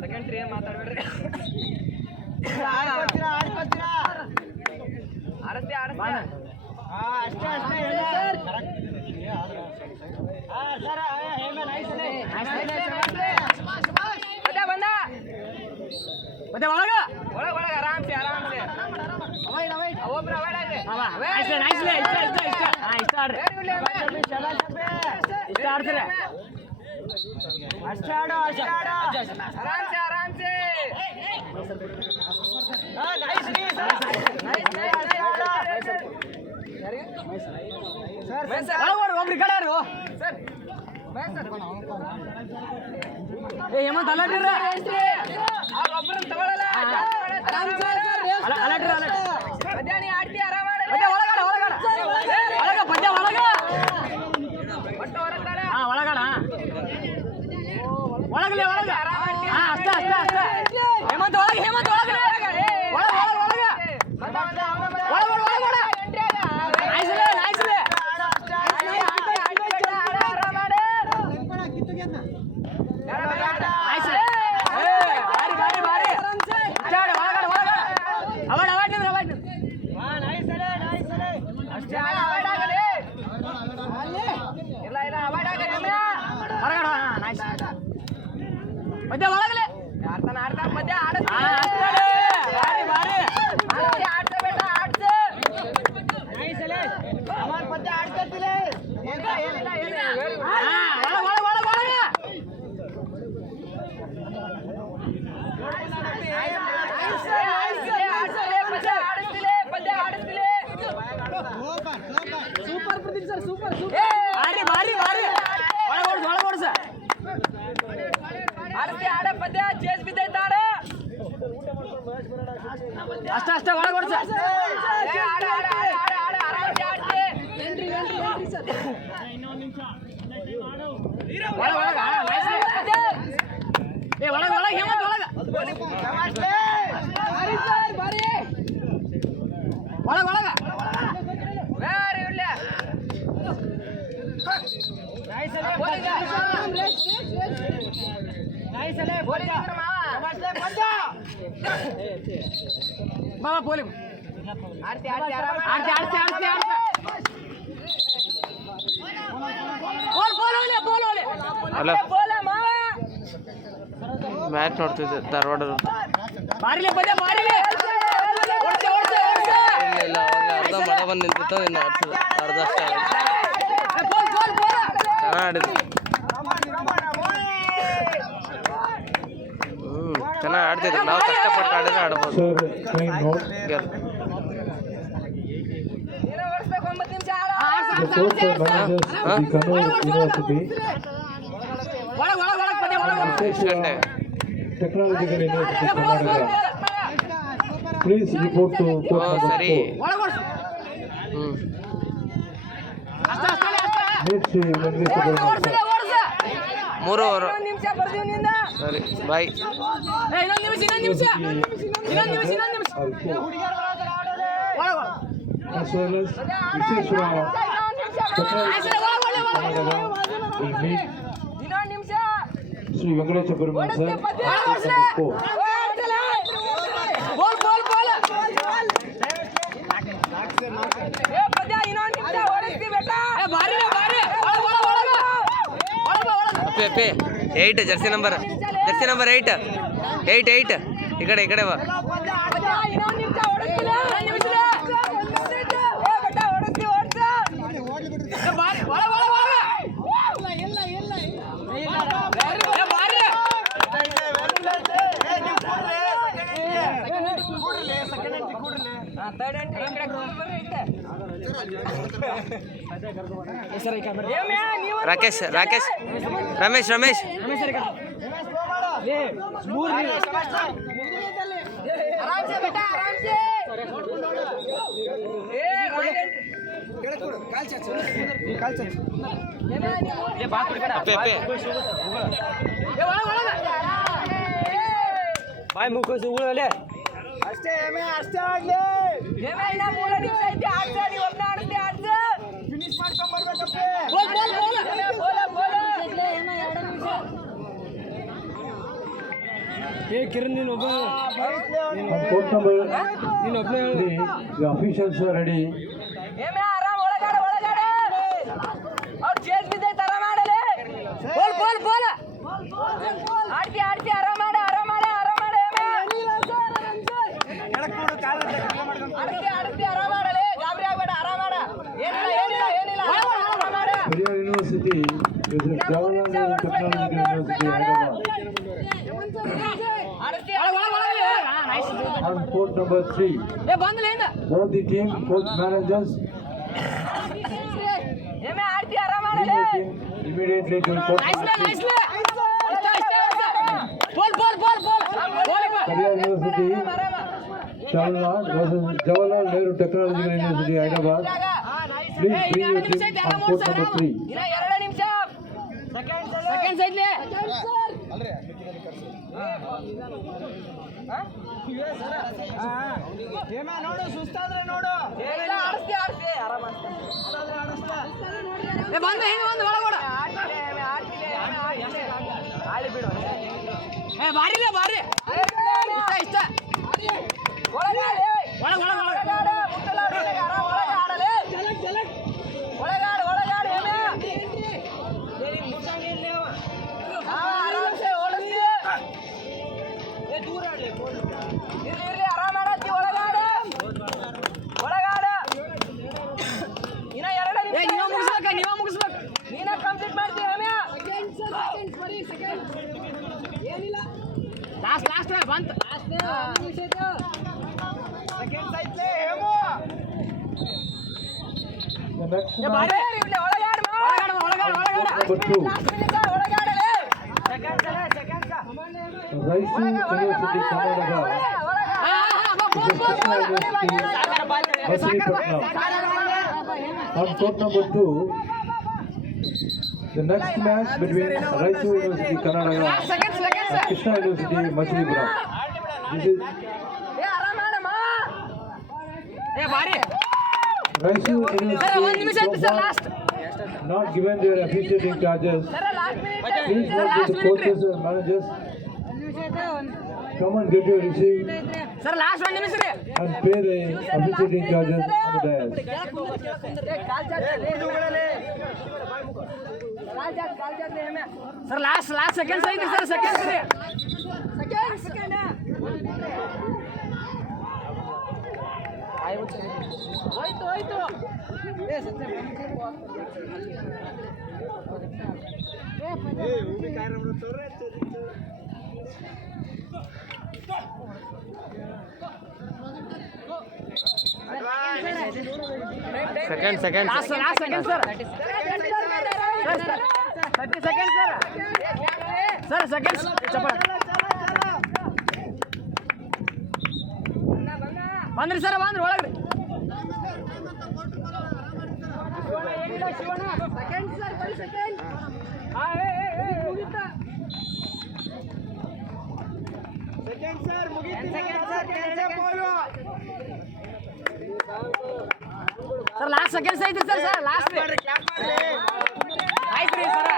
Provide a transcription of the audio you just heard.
Secondary ಮಾತಾಡ್ಬೇಡ್ರಿ ಬಂದ ಒಳಗ ಆರಾಮ್ಸೆ ಒಬ್ರಿ ಕಡೆ ಹೇಮಂತ್ ಅಲಟಿರ ಒಳಗಲೆ ಒಳಗ ಅಷ್ಟ ಅಷ್ಟ ಅಷ್ಟ ಹೇಮಂತ್ ಒಳಗೆ ಹೇಮಂತ್ ಒಳಗಡೆ ಮಧ್ಯ ಒಳಗಲೆ ಆಡ್ತಾನ ಮಧ್ಯ ಸೂಪರ್ ಪ್ರದೀಪ್ ಸರ್ ಸೂಪರ್ ಭಾರಿ ಆಡ ಪದ್ಯ ಚೇಸ್ ಬಿದ್ದೈತ ಆಡ ಅಷ್ಟ ಒಳಗೊಡ್ಸ ಒಳಗ ಮಾಮ ಪೋಲಿ ಆಡ್ತಿ ಮ್ಯಾಚ್ ನೋಡ್ತಿದ್ದೆ ಧಾರವಾಡ ಇಲ್ಲ ಅರ್ಧ ಮಳೆ ಬಂದು ನಿಂತಿತ್ತು ಇನ್ನು ಅರ್ಧ ಅಷ್ಟೇ ಚೆನ್ನಾಗಿ ಆಡಿದ್ರು ಚೆನ್ನಾಗಿ ಆಡ್ತಿದ್ರು ನಾವು ಕಷ್ಟಪಟ್ಟು ಆಡಿದ್ರೆ ಆಡ್ಬೋದು Please report to ಸರಿ ಮೂರು ಓವರ್ ಸರಿ ಬಾಯ್ as well as Visheshwara will meet Sri Venkatesha Perumal sir. Eight Jersey number 8 ಈ ಕಡೆ ಬಾ ರಾಕೇಶ್ ರಮೇಶ್ ಬಾಯ್ ಮುಖಿಸಿ ಉಳಲೆ ಅಷ್ಟೇ ಎಮ್ಮೆ ಅಷ್ಟೇ ಆಗ್ಲಿ ಎಮ್ಮೆ ಇನ್ನ 3 ನಿಮಿಷ ಐತಿ ಆಡ್ಸ ನೀ ಒಬ್ಬನೇ ಆಡ್ತಿ ಆಡ್ಸ ಫಿನಿಶ್ ಮಾಡ್ಕೊಂಡ್ ಬರ್ಬೇಕಪ್ಪ ಬೋಲ್ ಬೋಲ್ ಬೋಲ್ ಬೋಲ್ ಎಮ್ಮೆ 2 ನಿಮಿಷ ಏ ಕಿರಣ್ ನೀನು ಒಬ್ಬ On court number 3, the officials are ready. ಎಮ್ಮೆ ಆರಾಮ್ ಒಳಗಡೆ ಒಳಗಡೆ ಅವ್ರು ಚೇಸ್ ಬಿದ್ದೆ ತರ ಮಾಡಲೆ ಬೋಲ್ ಬೋಲ್ ಬೋಲ್ ಆಡ್ತಿ ಆಡ್ತಿ ಆರಾಮ್ ಮಾಡ ಆರಾಮ್ ಮಾಡ ಆರಾಮ್ ಮಾಡ ಎಮ್ಮೆ ಆಡ್ತಿ ಆಡ್ತಿ ಆರಾಮ್ ಮಾಡಲೆ ಗಾಬರಿ ಆಗ್ಬೇಡ ಆರಾಮ್ ಮಾಡ ಏನಿಲ್ಲ ಏನಿಲ್ಲ ಏನಿಲ್ಲ ಆರಾಮ್ ಮಾಡ Periyar University versus Jawaharlal Nehru Technological University, Hyderabad. ಆಡ್ತಿ ಒಳಗಡೆ ನೈಸ್ On court number 3, ಏ ಬಂದ್ಲೆ ಇಂದ both the team coach managers ಎಮ್ಮೆ ಆಡ್ತಿ ಆರಾಮ್ leave ಮಾಡಲೆ the team immediately to court number 3. Nice bowl bowl bowl bowl Periyar University, Jawaharlal Nehru Technological University, Hyderabad. Please bring your team on court number 3. ಇನ್ನ 2 ನಿಮಿಷ seconds ಐತ್ಲೆ ನೋಡು ಸುಸ್ತಾದ್ರೆ ನೋಡು ಆಡಿಸ್ತಿ ಆಡಿಸ್ತಿ ಆರಾಮ ಬಂದು ಹಿಂಗೆ ಒಂದು ಒಳಗೋಡ ಆಳಿ ಬಿಡು ಏ ಬಾರಿಲೇ ಬಾರಿ ಇಷ್ಟ ಒಳಗಾಡಿ ಒಳಗ ಒಳಗ ಒಳಗಾಡ ಮುಟ್ಟಲಾಡಿ ಆರಾಮ ಒಳಗಾಡಲೇ ಒಳಗಾಡ ಒಳಗಾಡಿ ಆರಾಮ್ಸೆ ಓಡಿಸ್ತಿ ಏ ದೂರ ಆಡ್ಲಿ ಇರ್ಲಿ ಆರಾಮ ಮಾಡತ್ತಿ ಒಳಗಾಡ ಒಳಗಾಡ ಇನ್ನ 2 ನಿಮಿಷ ನೀವ ಮುಗಿಸ್ಬೇಕು ನೀನ ಕಂಪ್ಲೀಟ್ ಮಾಡ್ತಿ ರಮ್ಯಾ ಏನಿಲ್ಲ ಲಾಸ್ಟ್ ಬಂತು ಸೆಕೆಂಡ್ಸ್ ಐತ್ಲೆ ಹೇಮೋ The next ಏ match, ಬಾರೆ ಇರ್ಲಿ ಒಳಗಾಡ ಒಳಗಾಡ number 2, ಲಾಸ್ಟ್ ಮಿನಿಟ್ ಒಳಗಾಡಲೇ Raichur University, Karnataka. Machilipatnam. On court number 2, the next match between Raichur University, Karnataka and Krishna University, Machilipatnam. This is ಏ ಆರಾಮ ಮಾಡಮ್ಮ ಏ ಬಾರಿ Raichur ಸರ್ 1 ನಿಮಿಷ ಐತಿ University sir so last far not given their officiating charges. Sir last minute Please work with the coaches and managers. Come and get your receipt sir last 1 ನಿಮಿಷ ರೀ and pay the officiating charges on the dais. Sir last seconds ಐತಿ sir seconds ರೀ ಹೋಯ್ತು second last second sir 30 second sir seconds ಚಪ್ಪಾಳೆ ಬಂದ್ರಿ sir ಬಂದ್ರಿ ಒಳಗ್ರಿ second sir ಬರೀ second sir last seconds ಐತ್ರಿ ಸರ್ ಲಾಸ್ಟ್ ಆಯ್ತು ರೀ ಸರ್